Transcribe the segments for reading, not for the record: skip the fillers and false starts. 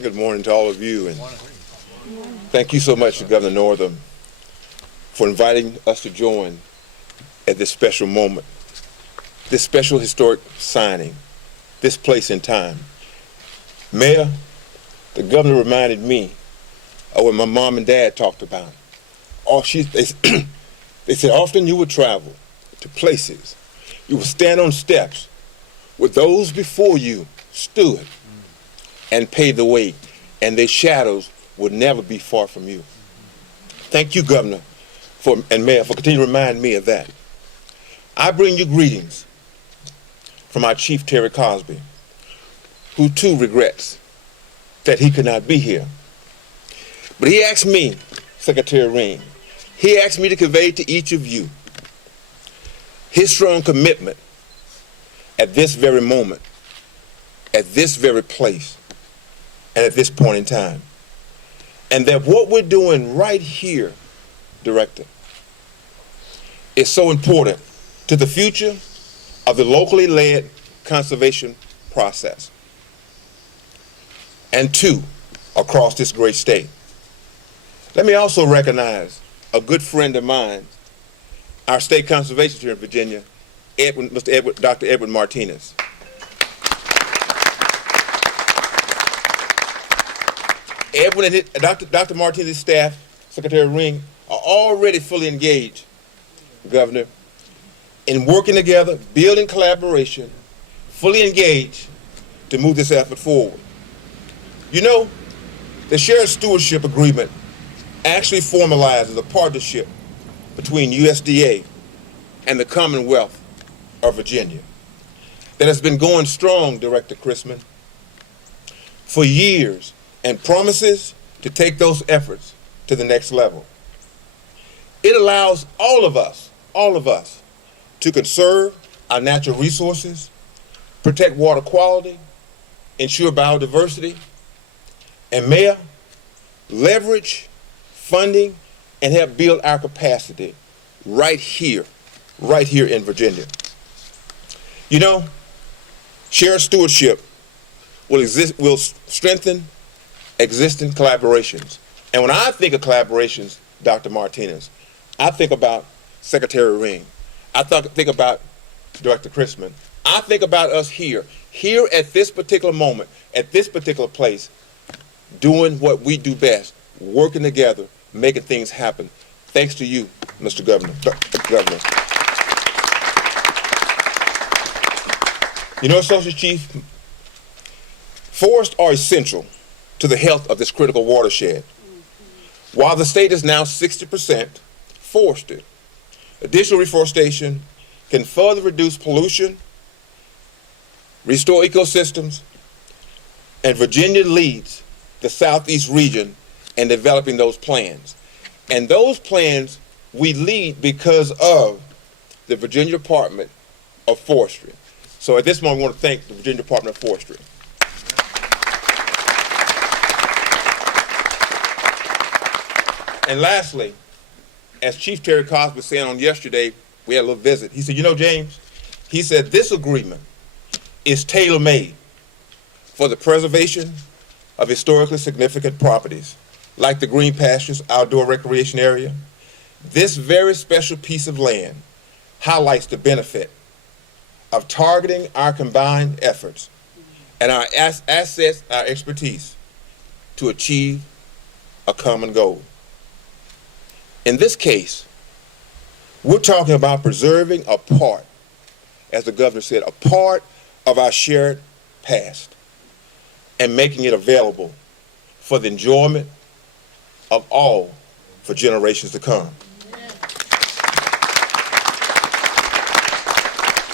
Good morning to all of you, and thank you so much to Governor Northam for inviting us to join at this special moment, this special historic signing, this place and time. Mayor, the governor reminded me of what my mom and dad talked about. They said often you would travel to places, you would stand on steps where those before you stood and paved the way, and their shadows would never be far from you. Thank you, Governor and Mayor, for continuing to remind me of that. I bring you greetings from our Chief Terry Cosby, who too regrets that he could not be here. But he asked me, Secretary Ring, he asked me to convey to each of you his strong commitment at this very moment, at this very place, and at this point in time. And that what we're doing right here, Director, is so important to the future of the locally led conservation process, and two, across this great state. Let me also recognize a good friend of mine, our state conservationist here in Virginia, Dr. Edward Martinez. Edwin and Dr. Martinez's staff, Secretary Ring, are already fully engaged, Governor, in working together, building collaboration, fully engaged to move this effort forward. You know, the shared stewardship agreement actually formalizes a partnership between USDA and the Commonwealth of Virginia that has been going strong, Director Chrisman, for years, and promises to take those efforts to the next level. It allows all of us to conserve our natural resources, protect water quality, ensure biodiversity, and Mayor, leverage funding and help build our capacity right here in Virginia. You know, shared stewardship will strengthen existing collaborations. And when I think of collaborations, Dr. Martinez, I think about Secretary Ring. I think about Director Chrisman. I think about us here at this particular moment, at this particular place, doing what we do best, working together, making things happen. Thanks to you, Mr. Governor. You know, Associate Chief, forests are essential to the health of this critical watershed. While the state is now 60% forested, additional reforestation can further reduce pollution, restore ecosystems, and Virginia leads the Southeast region in developing those plans. And those plans we lead because of the Virginia Department of Forestry. So at this moment, I want to thank the Virginia Department of Forestry. And lastly, as Chief Terry Cosby was saying on yesterday, we had a little visit. He said, you know, James, he said this agreement is tailor-made for the preservation of historically significant properties, like the Green Pastures outdoor recreation area. This very special piece of land highlights the benefit of targeting our combined efforts and our assets, our expertise, to achieve a common goal. In this case, we're talking about preserving a part, as the governor said, a part of our shared past and making it available for the enjoyment of all for generations to come.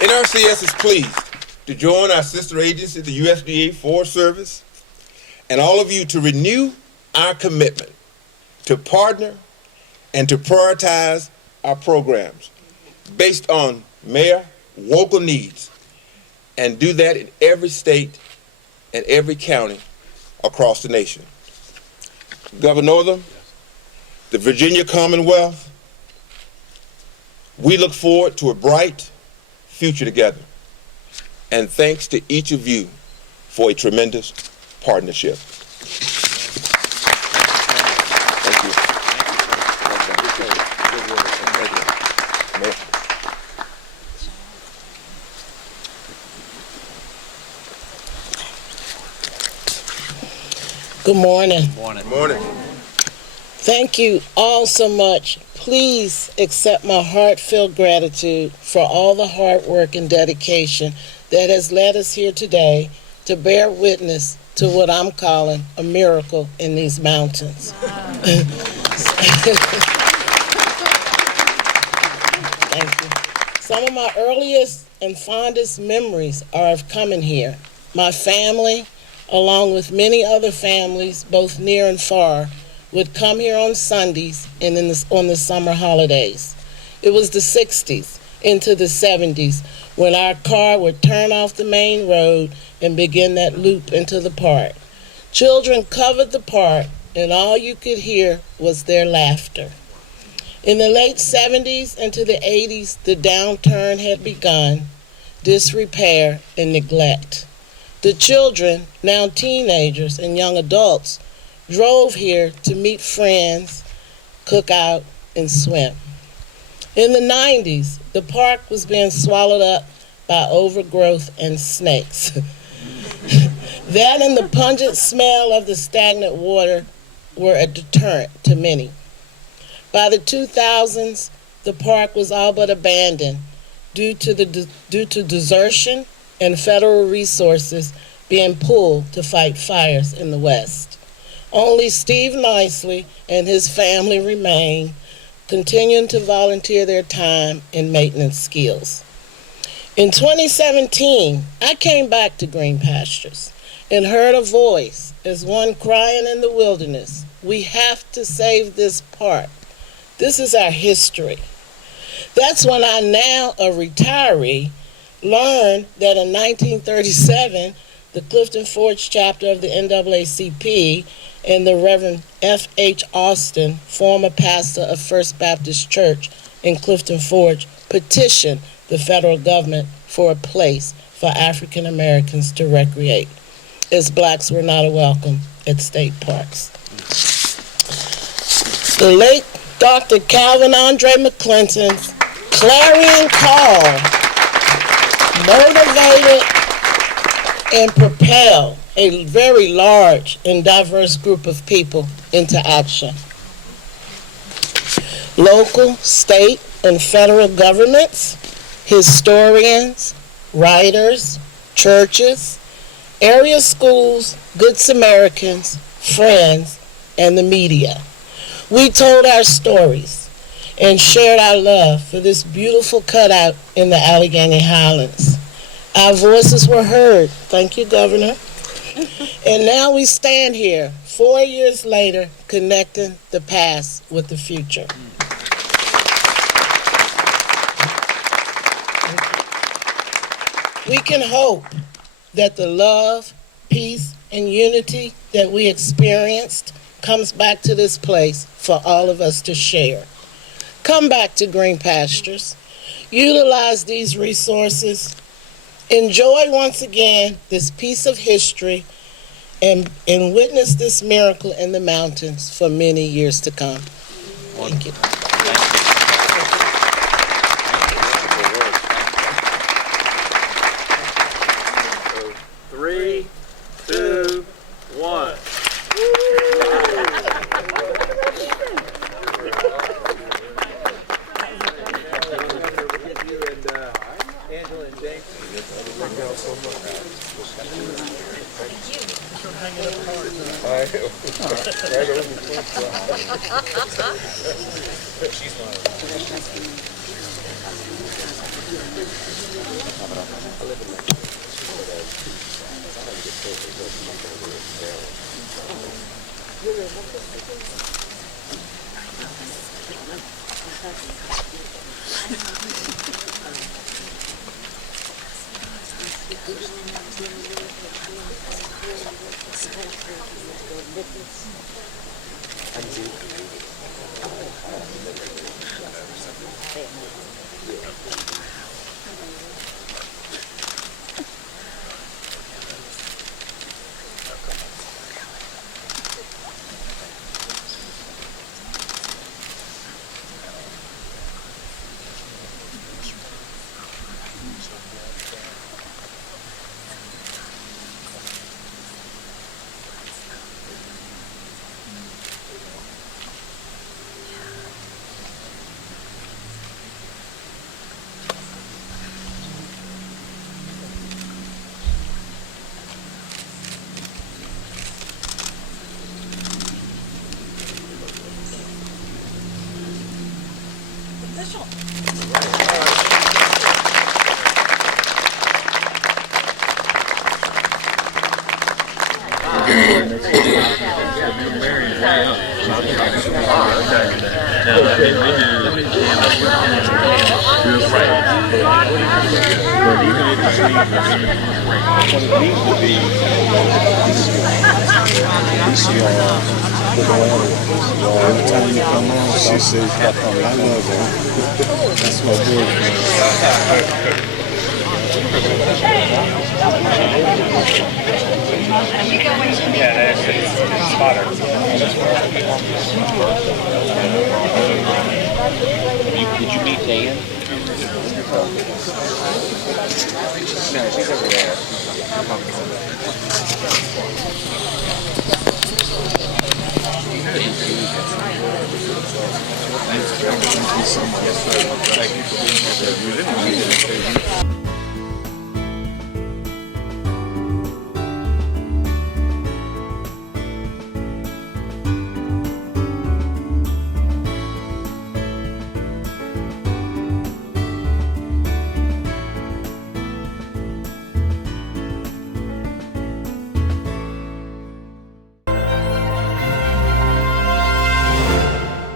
NRCS is pleased to join our sister agency, the USDA Forest Service, and all of you to renew our commitment to partner and to prioritize our programs based on Mayor local needs, and do that in every state and every county across the nation. Governor Northam, the Virginia Commonwealth, we look forward to a bright future together. And thanks to each of you for a tremendous partnership. Good morning. Good morning. Thank you all so much. Please accept my heartfelt gratitude for all the hard work and dedication that has led us here today to bear witness to what I'm calling a miracle in these mountains. Thank you. Some of my earliest and fondest memories are of coming here. My family, along with many other families, both near and far, would come here on Sundays and on the summer holidays. It was the 60s into the 70s when our car would turn off the main road and begin that loop into the park. Children covered the park, and all you could hear was their laughter. In the late 70s into the 80s, the downturn had begun, disrepair and neglect. The children, now teenagers and young adults, drove here to meet friends, cook out, and swim. In the 90s, the park was being swallowed up by overgrowth and snakes. That and the pungent smell of the stagnant water were a deterrent to many. By the 2000s, the park was all but abandoned due to desertion and federal resources being pulled to fight fires in the West. Only Steve Nicely and his family remain, continuing to volunteer their time and maintenance skills. In 2017, I came back to Green Pastures and heard a voice as one crying in the wilderness, "We have to save this park. This is our history." That's when I, now a retiree, learned that in 1937, the Clifton Forge chapter of the NAACP and the Reverend F.H. Austin, former pastor of First Baptist Church in Clifton Forge, petitioned the federal government for a place for African Americans to recreate, as blacks were not welcome at state parks. The late Dr. Calvin Andre McClinton's clarion call motivated and propelled a very large and diverse group of people into action. Local, state, and federal governments, historians, writers, churches, area schools, Good Samaritans, friends, and the media. We told our stories and shared our love for this beautiful cutout in the Allegheny Highlands. Our voices were heard. Thank you, Governor. And now we stand here, 4 years later, connecting the past with the future. We can hope that the love, peace, and unity that we experienced comes back to this place for all of us to share. Come back to Green Pastures. Utilize these resources. Enjoy once again this piece of history and witness this miracle in the mountains for many years to come. Thank you. Three, two, one. Angela and James. Thank you all so much. She's Marshall. Every time you come on, she says, I love her. That's my Did you meet Dan? No, she's over there.